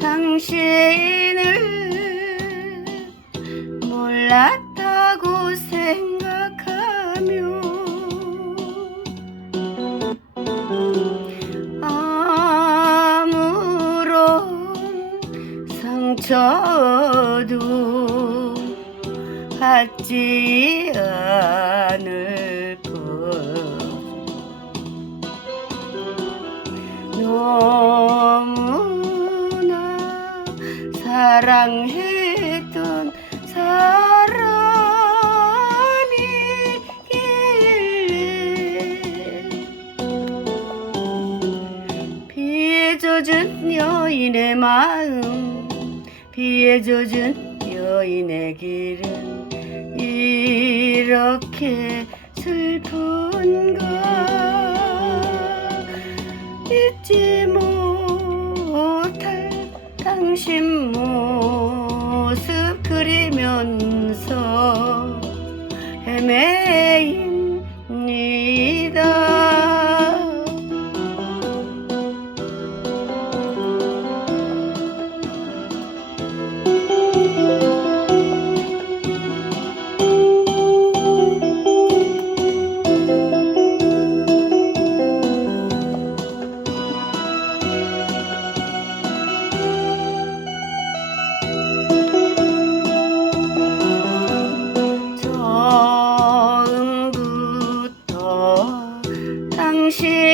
당신을 몰랐다고 생각하며 아무런 상처도 받지 않을 사랑했던 사람이길래 비에 젖은 여인의 마음 비에 젖은 여인의 길은 이렇게 슬픈 Amén.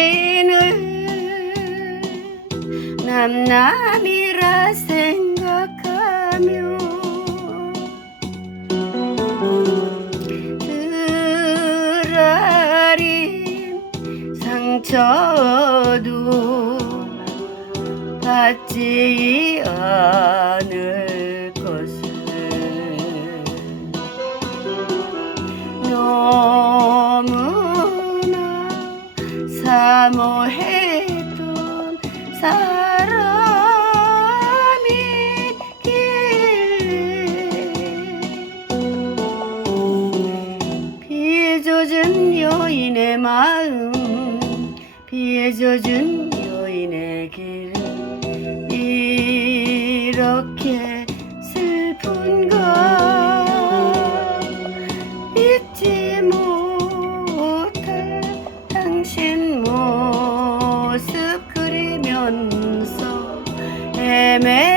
당신을 남남이라 생각하며 드라린 상처도 받지 않을 사모했던 사람이길래 비에 젖은 여인의 마음 비에 젖은 여인의 길은 이렇게 Yemeğe